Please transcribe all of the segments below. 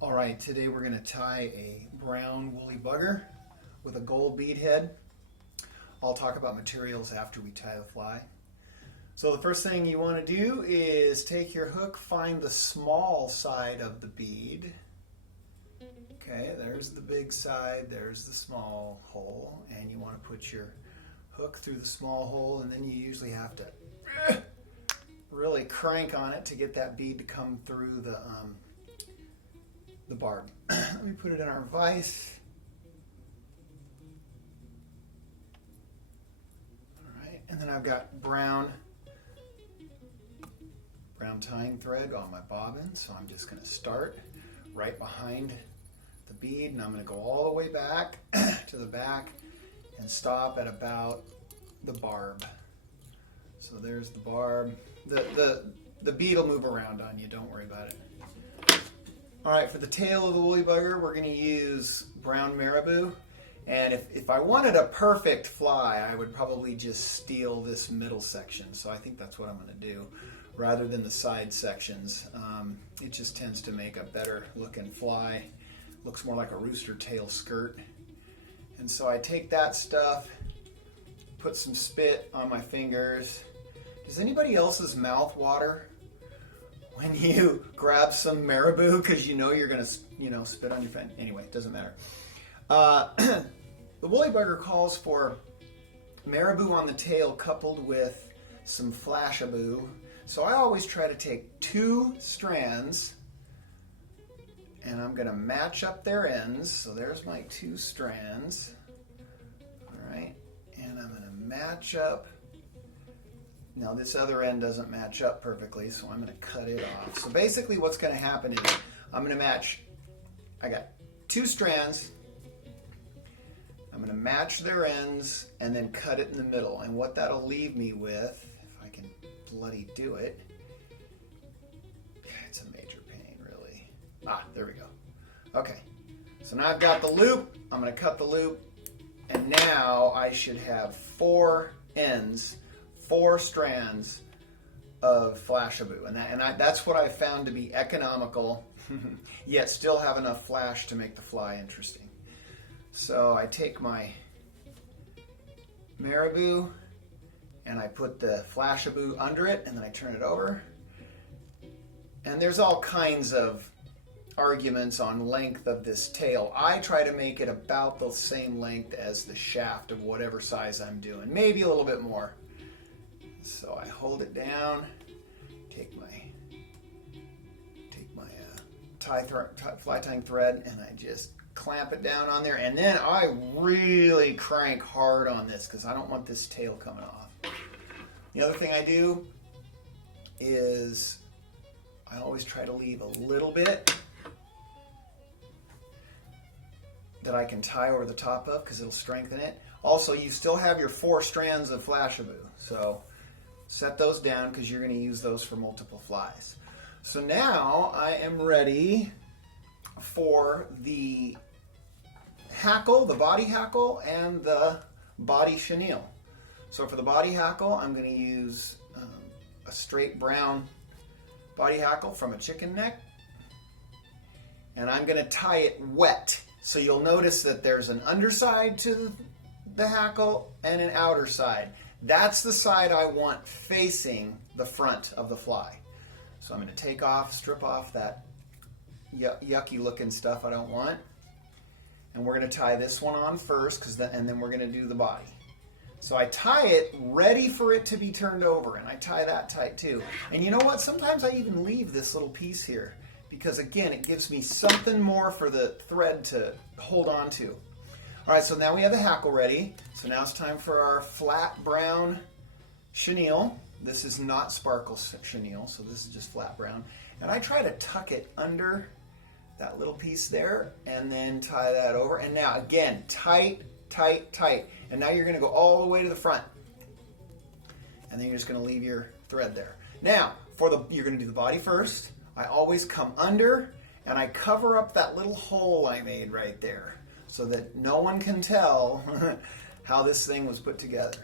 All right, today we're going to tie a brown woolly bugger with a gold bead head. I'll talk about materials after we tie the fly. So the first thing you want to do is take your hook, find the small side of the bead. Okay, there's the big side, there's the small hole, and you want to put your hook through the small hole, and then you usually have to really crank on it to get that bead to come through the barb. Let me put it in our vise. All right, and then I've got brown tying thread on my bobbin, so I'm just going to start right behind the bead, and I'm going to go all the way back to the back and stop at about the barb. So there's the barb. The bead will move around on you, don't worry about it. All right, for the tail of the woolly bugger, we're going to use brown marabou. And if I wanted a perfect fly, I would probably just steal this middle section. So I think that's what I'm going to do, rather than the side sections. It just tends to make a better looking fly. Looks more like a rooster tail skirt. And so I take that stuff, put some spit on my fingers. Does anybody else's mouth water when you grab some marabou because you know you're going to spit on your friend? Anyway, it doesn't matter. The woolly bugger calls for marabou on the tail coupled with some flashabou. So I always try to take 2 strands, and I'm going to match up their ends. So there's my 2 strands. All right, and I'm going to match up. Now this other end doesn't match up perfectly, so I'm going to cut it off. So basically what's going to happen is I'm going to match, I got 2 strands, I'm going to match their ends and then cut it in the middle. And what that'll leave me with, if I can bloody do it, it's a major pain really. There we go. Okay, so now I've got the loop, I'm going to cut the loop, and now I should have 4 ends, 4 strands of flashabou, and that's what I found to be economical, yet still have enough flash to make the fly interesting. So I take my marabou and I put the flashabou under it, and then I turn it over. And there's all kinds of arguments on length of this tail. I try to make it about the same length as the shaft of whatever size I'm doing, maybe a little bit more. So I hold it down, take my fly tying thread, and I just clamp it down on there, and then I really crank hard on this because I don't want this tail coming off. The other thing I do is I always try to leave a little bit that I can tie over the top of because it'll strengthen it. Also, you still have your 4 strands of flashabou, so set those down because you're going to use those for multiple flies. So now I am ready for the hackle, the body hackle, and the body chenille. So for the body hackle, I'm going to use a straight brown body hackle from a chicken neck, and I'm going to tie it wet. So you'll notice that there's an underside to the hackle and an outer side. That's the side I want facing the front of the fly. So I'm going to strip off that yucky looking stuff I don't want. And we're going to tie this one on first, and then we're going to do the body. So I tie it ready for it to be turned over, and I tie that tight too. And you know what? Sometimes I even leave this little piece here because, again, it gives me something more for the thread to hold on to. All right, so now we have the hackle ready. So now it's time for our flat brown chenille. This is not sparkle chenille, so this is just flat brown. And I try to tuck it under that little piece there and then tie that over. And now, again, tight, tight, tight. And now you're going to go all the way to the front. And then you're just going to leave your thread there. Now, you're going to do the body first. I always come under and I cover up that little hole I made right there so that no one can tell how this thing was put together.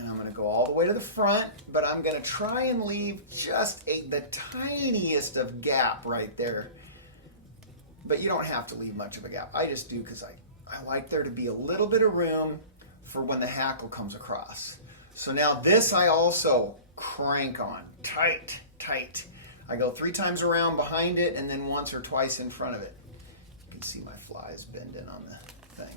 And I'm going to go all the way to the front, but I'm going to try and leave just the tiniest of gap right there. But you don't have to leave much of a gap. I just do because I like there to be a little bit of room for when the hackle comes across. So now this I also crank on, tight, tight. I go 3 times around behind it and then once or twice in front of it. You can see my flies bending on the thing.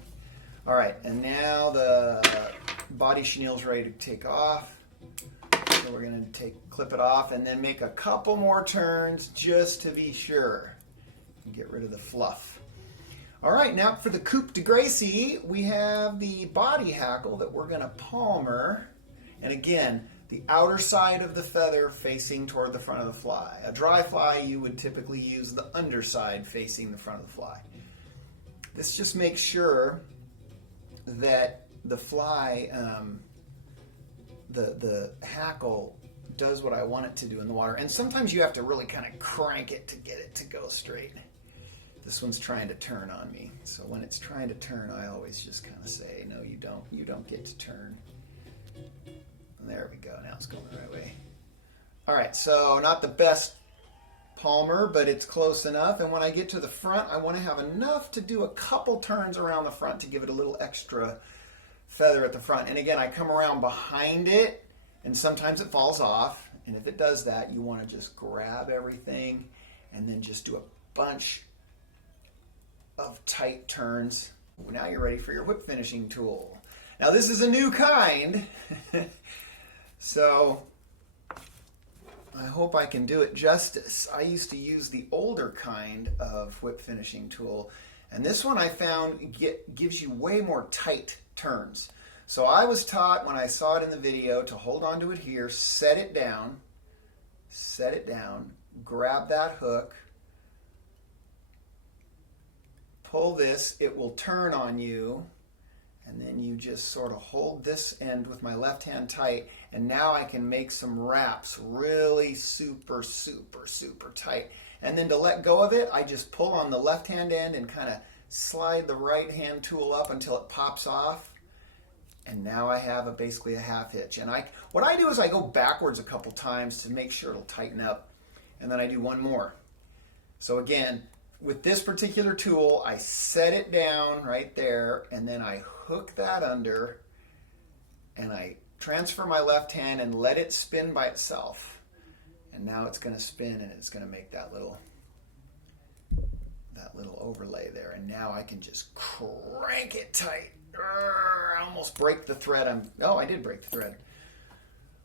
All right, and now the body chenille's ready to take off. So we're going to clip it off and then make a couple more turns just to be sure and get rid of the fluff. All right, now for the coupe de Gracie, we have the body hackle that we're going to palmer. And again, the outer side of the feather facing toward the front of the fly. A dry fly, you would typically use the underside facing the front of the fly. This just makes sure that the fly, the hackle does what I want it to do in the water. And sometimes you have to really kind of crank it to get it to go straight. This one's trying to turn on me. So when it's trying to turn, I always just kind of say, no, you don't. You don't get to turn. And there we go. Now it's going the right way. All right, so not the best palmer, but it's close enough. And when I get to the front, I want to have enough to do a couple turns around the front to give it a little extra feather at the front. And again, I come around behind it, and sometimes it falls off. And if it does that, you want to just grab everything and then just do a bunch of tight turns. Now you're ready for your whip finishing tool. Now this is a new kind, so I hope I can do it justice. I used to use the older kind of whip finishing tool, and this one I found gives you way more tight turns. So I was taught when I saw it in the video to hold on to it here, set it down, grab that hook, pull this, it will turn on you, and then you just sort of hold this end with my left hand tight, and now I can make some wraps really super, super, super tight. And then to let go of it, I just pull on the left hand end and kind of slide the right hand tool up until it pops off. And now I have basically a half hitch. And what I do is I go backwards a couple times to make sure it'll tighten up, and then I do one more. So again, with this particular tool, I set it down right there, and then I hook that under, and I transfer my left hand and let it spin by itself. And now it's going to spin, and it's going to make that little overlay there. And now I can just crank it tight. I almost break the thread. I did break the thread.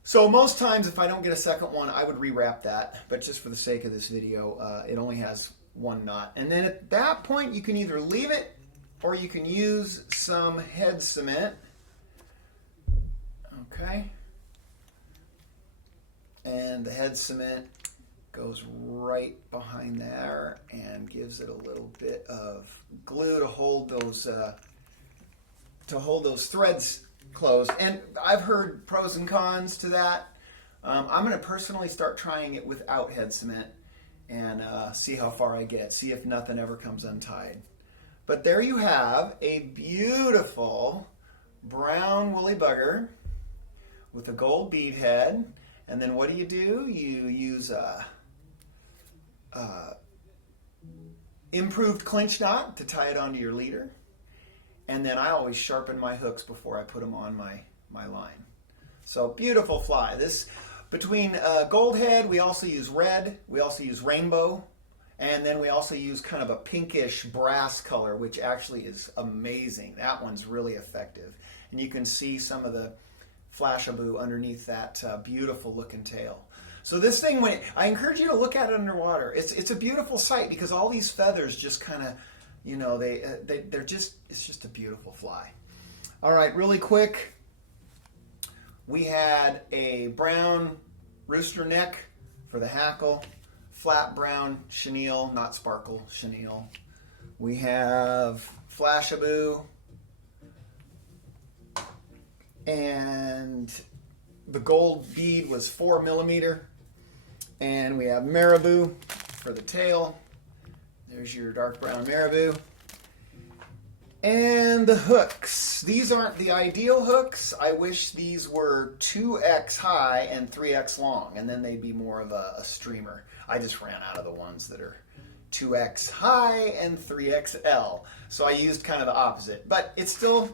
So most times, if I don't get a second one, I would rewrap that. But just for the sake of this video, it only has one knot. And then at that point, you can either leave it or you can use some head cement. Okay. And the head cement goes right behind there and gives it a little bit of glue to hold those threads closed. And I've heard pros and cons to that. I'm going to personally start trying it without head cement and see how far I get, see if nothing ever comes untied. But there you have a beautiful brown woolly bugger with a gold bead head. And then what do? You use a improved clinch knot to tie it onto your leader. And then I always sharpen my hooks before I put them on my line. So beautiful fly. This between gold head, we also use red, we also use rainbow, and then we also use kind of a pinkish brass color, which actually is amazing. That one's really effective. And you can see some of the flashabou underneath that beautiful looking tail. So this thing, I encourage you to look at it underwater. It's a beautiful sight because all these feathers just kind of, it's just a beautiful fly. All right, really quick. We had a brown rooster neck for the hackle, flat brown chenille, not sparkle chenille. We have flashabou, and the gold bead was 4 millimeter. And we have marabou for the tail. There's your dark brown marabou. And the hooks. These aren't the ideal hooks. I wish these were 2x high and 3x long, and then they'd be more of a streamer. I just ran out of the ones that are 2x high and 3XL. So I used kind of the opposite. But it still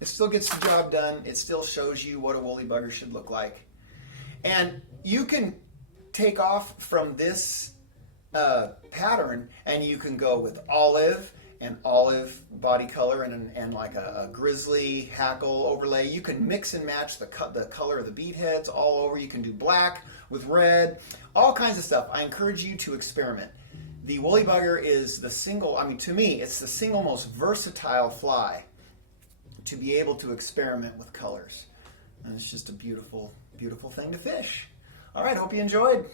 gets the job done. It still shows you what a woolly bugger should look like. And you can take off from this pattern, and you can go with olive and olive body color and like a grizzly hackle overlay. You can mix and match the color of the bead heads all over. You can do black with red, all kinds of stuff. I encourage you to experiment. The woolly bugger is the single, I mean, to me, it's the single most versatile fly to be able to experiment with colors. And it's just a beautiful, beautiful thing to fish. All right, hope you enjoyed.